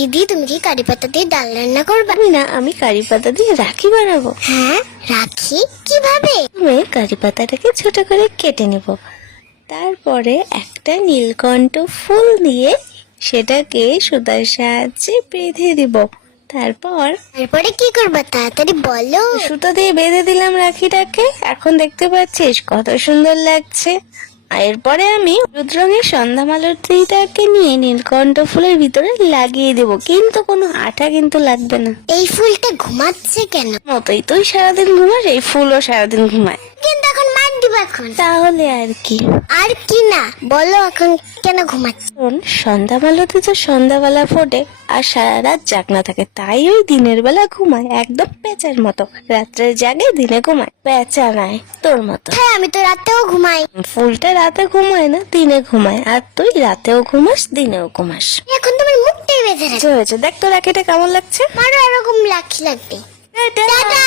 দিদি, তুমি কি কারি পাতা দিয়ে ডাল রান্না করবে? না, আমি কারি পাতা দিয়ে রাখি বানাবো। হ্যাঁ, রাখি কিভাবে? আমি কারি পাতাটাকে ছোট করে কেটে নেব, তারপরে একটা নীলকণ্ঠ ফুল দিয়ে সেটাকে সুতার সাহায্যে বেঁধে দিব। তারপরে কি করবে তাড়াতাড়ি বলো। সুতো দিয়ে বেঁধে দিলাম রাখিটাকে। এখন দেখতে পাচ্ছিস কত সুন্দর লাগছে। আর এরপরে আমি হলুদ রঙের সন্ধ্যা মালতীটাকে নিয়ে নীলকণ্ঠ ফুলের ভিতরে লাগিয়ে দেব, কিন্তু কোনো আঠা কিন্তু লাগবে না। এই ফুলটা ঘুমাচ্ছে কেন? মতোই তুই সারাদিন ঘুমাস, এই ফুলও সারাদিন ঘুমায়। কিন্তু এখন মার দিব এখন। তাহলে আর কি? আর কি না বলো, এখন কেন ঘুমাচ্ছে? সন্ধ্যা মালতী তো সন্ধ্যাবেলা ফোটে আর সারা রাত জাগনা থাকে, তাই ওই দিনের বেলা ঘুমায়, একদম পেঁচার মতো। রাত্রে জাগে, দিনে ঘুমায়, পেঁচা নাই তোর মতো। হ্যাঁ, আমি তো রাতেও ঘুমাই। ফুলটা রাতে ঘুমায় না, দিনে ঘুমায়, আর তুই রাতেও ঘুমাস, দিনেও ঘুমাস। এখন তোমার মুখটাই বেঁধে রাখো। হয়েছে, দেখ তো রাখিটা কেমন লাগছে। আমারও এরকম লাখি লাগবে। টাটা। টাটা।